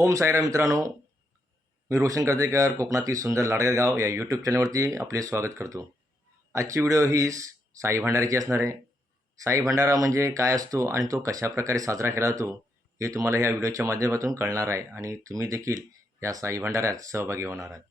ओम साईराम मित्रांनो, मी रोशन कर्देकर कोकणातील सुंदर लाडगर गाव या यूट्यूब चॅनलवरती आपले स्वागत करतो. आजची व्हिडिओ ही साई भंडाऱ्याची असणार आहे. साई भंडारा म्हणजे काय असतो आणि तो कशाप्रकारे साजरा केला जातो हे तुम्हाला या व्हिडिओच्या माध्यमातून कळणार आहे आणि तुम्ही देखील या साई भंडाऱ्यात सहभागी होणार आहात.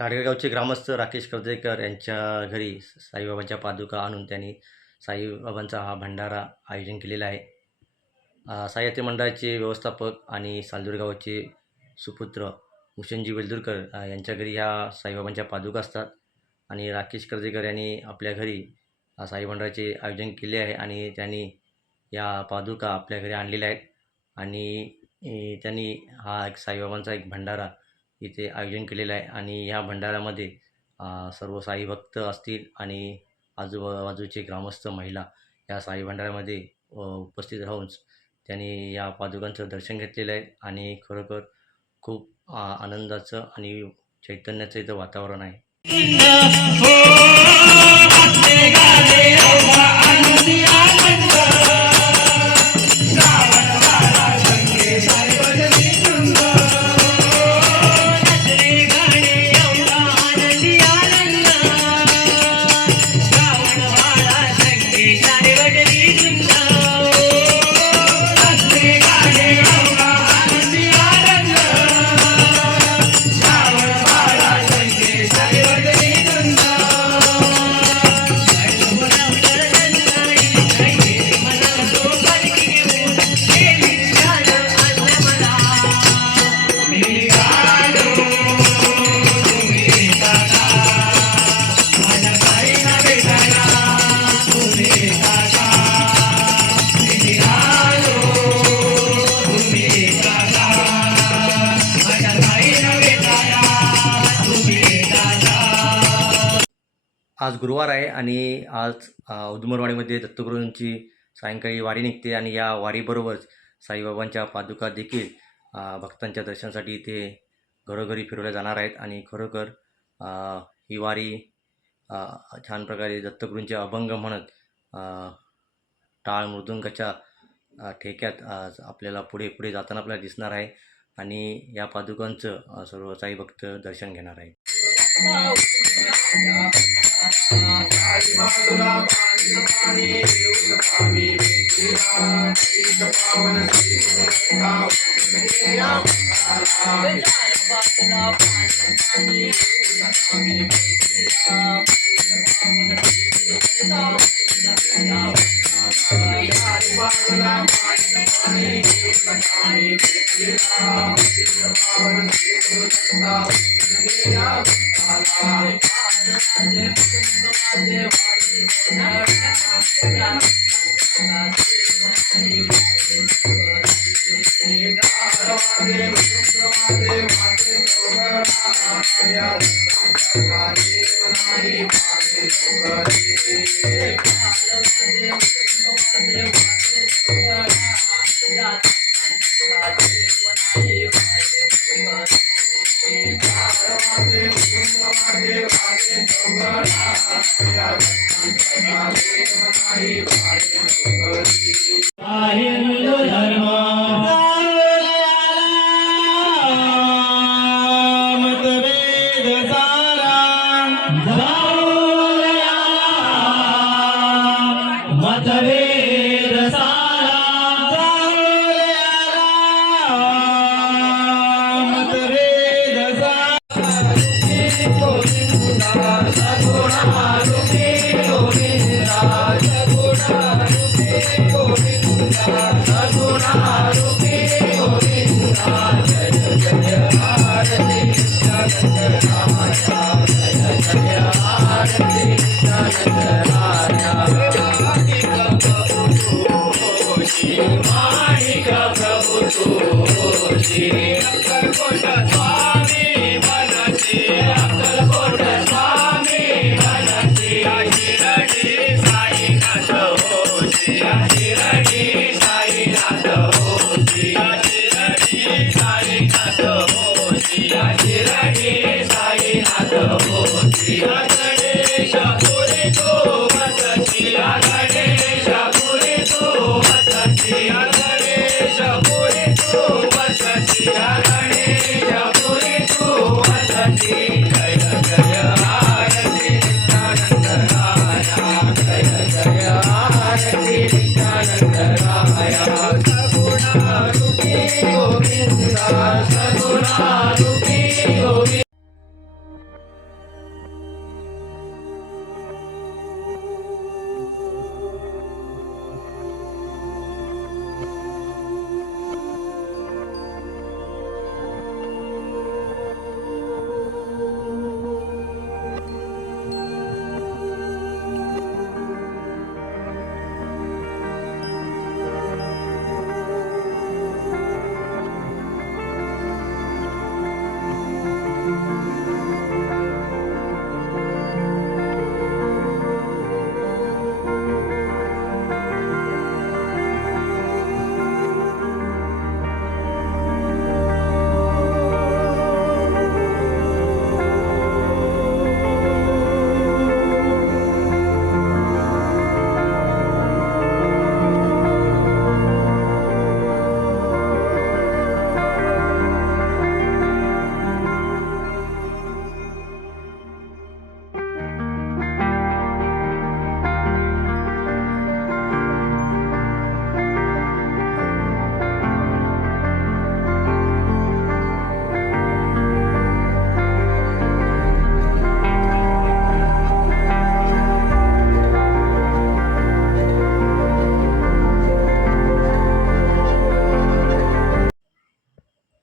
लाडगर गावचे ग्रामस्थ राकेश कर्देकर यांच्या घरी साईबाबांच्या पादुका आणून त्यांनी साईबाबांचा हा भंडारा आयोजन केलेला आहे. साई यात्री मंडळाचे व्यवस्थापक आणि सालदूर गावाचे सुपुत्र भूषणजी वेलदुरकर यांच्या घरी ह्या साईबाबांच्या पादुका असतात आणि राकेश कर्देकर यांनी आपल्या घरी साई भंडाराचे आयोजन केले आहे आणि त्यांनी या पादुका आपल्या घरी आणलेल्या आहेत आणि त्यांनी हा एक साईबाबांचा एक भंडारा इथे आयोजन केलेलं आहे आणि ह्या भंडाऱ्यामध्ये सर्व साई भक्त असतील आणि आजूबाजूचे ग्रामस्थ महिला या साई भंडाऱ्यामध्ये उपस्थित राहून त्यांनी या पादुकांचं दर्शन घेतलेलं आहे आणि खरोखर खूप आनंदाचं आणि चैतन्याचं इथं वातावरण आहे. आज गुरुवार आहे आणि आज उदुमरवाडीमध्ये दत्तगुरूंची सायंकाळी वारी निघते आणि या वारीबरोबरच साईबाबांच्या पादुका देखील भक्तांच्या दर्शनासाठी इथे घरोघरी फिरवल्या जाणार आहेत आणि खरोखर ही वारी छान प्रकारे दत्तगुरूंचे अभंग म्हणत टाळ मृदुंगाच्या ठेक्यात आपल्याला पुढे जाताना आपल्याला दिसणार आहे. आणि या पादुकांचं सर्व साई भक्त दर्शन घेणार आहेत.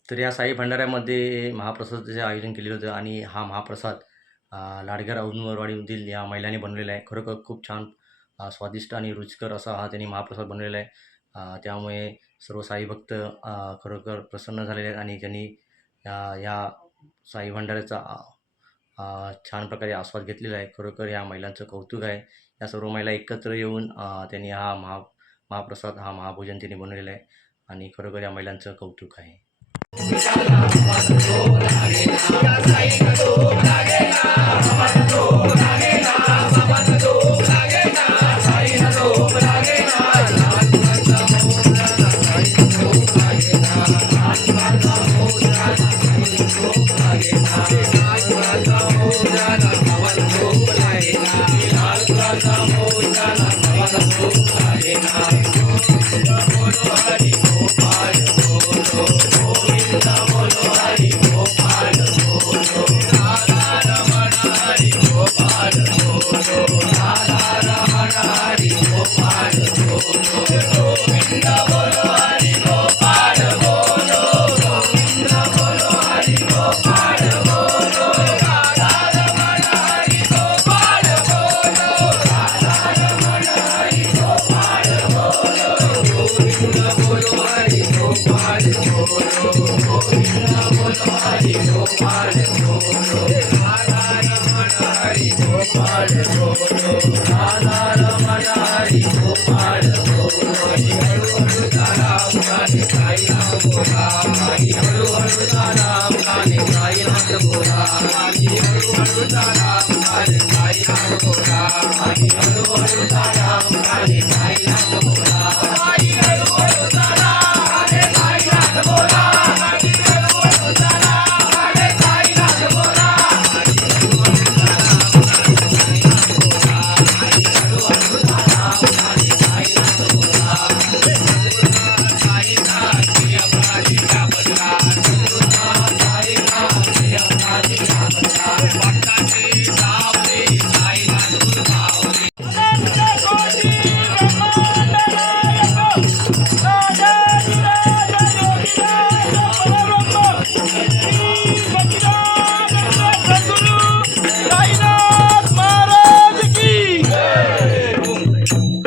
तर या साई भंडाऱ्यामध्ये महाप्रसादाचे आयोजन केलेलं होतं आणि हा महाप्रसाद लाडघर औदुंबरवाडीमधील या महिलांनी बनवलेला आहे. खरोखर खूप छान स्वादिष्ट आणि रुचकर असा हा त्यांनी महाप्रसाद बनवलेला आहे. त्यामुळे सर्व साई भक्त खरोखर प्रसन्न झालेले आहेत आणि त्यांनी या साई भंडाऱ्याचा छान प्रकारे आस्वाद घेतलेला आहे. खरोखर या महिलांचं कौतुक आहे. या सर्व महिला एकत्र येऊन त्यांनी हा महाप्रसाद हा महाभोजन त्यांनी बनवलेला आहे आणि खरोखर या महिलांचं कौतुक आहे.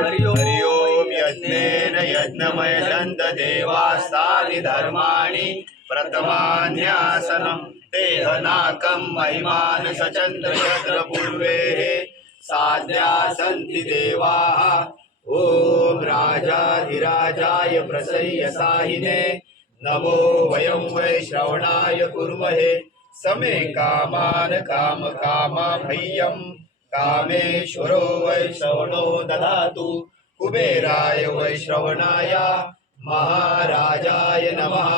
हरिओम यज्ञेन यज्ञमय दंत देवास्तानि धर्माणि प्रथमान्यासनं तेहनाकं महिमान सचन्द्र यत्र पूर्वेः साध्या सन्ति देवाः ॐ राजाधिराजाय प्रसय्यसाहिने नमो वयं वै श्रवणाय कुर्महे समे कामान कामकामाभय्यं कामेश्वरो वै श्रवणो ददातु कुबेराय वै श्रवणाय महाराजाय नमः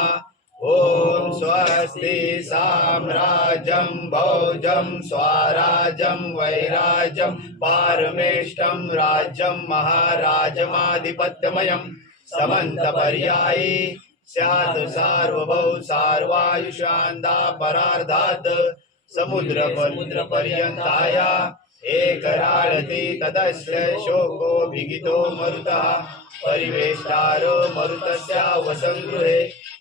ॐ स्वस्ति साम्राज्यं भोजं स्वराज्यं वैराज्यं पारमेष्टं राज्यं महाराजमाधिपत्यमयं समन्तपर्यायी स्यात् सार्वभौ सार्वायुषान्दा परार्धात् समुद्रपर्यन्ताय एकराळति तदस्य शोको भिगितो मरुतः परिवेष्टारो मरुतस्य वसङ्गृहे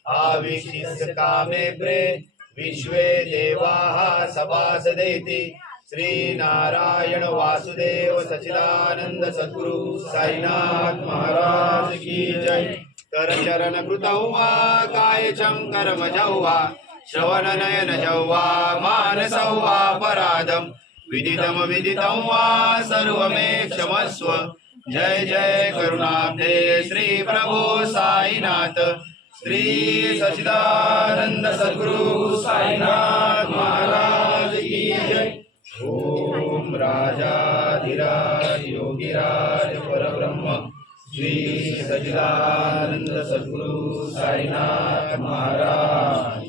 आविशिष्य कामे प्रे विश्वे देवाः सभासदेति श्रीनारायण वासुदेव सच्चिदानंद सद्गुरु साईनाथ महाराज की जय। करचरण कृतौ वा कायचं कर्मजौ वा श्रवण नयन जौ वा मानसौ वा पराधं विदितं वा सर्वमे क्षमस्व। जय जय करुणाब्धे श्री प्रभु साईनाथ श्री सच्चिदानंद सद्गुरु साईनाथ महाराज की जय। ओम राजाधिराज योगिराज परब्रह्म श्री सच्चिदानंद सद्गुरु साईनाथ महाराज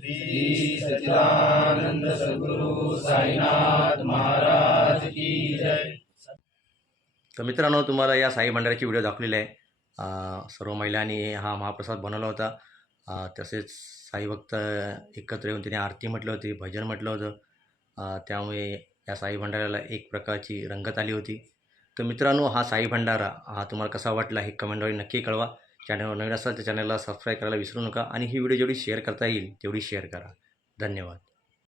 श्री सच्चिदानंद सद्गुरु साईनाथ महाराज की जय। तर मित्रांनो, तुम्हाला या साई भंडाऱ्याची व्हिडिओ दाखवलेली आहे। सर्व महिलांनी हा महाप्रसाद बनवला होता। तसेच साई भक्त एकत्र येऊन त्यांनी आरती म्हटली होती, भजन म्हटलं होतं। त्यामुळे या साई भंडाऱ्याला एक प्रकारची रंगत आली होती। तर मित्रांनो, हा साई भंडारा हा तुम्हाला कसा वाटला हे कमेंटद्वारे नक्की कळवा। चॅनलवर नवीन असाल तर चॅनलला सबस्क्राईब करायला विसरू नका आणि ही व्हिडिओ जेवढी शेअर करता येईल तेवढी शेअर करा। धन्यवाद।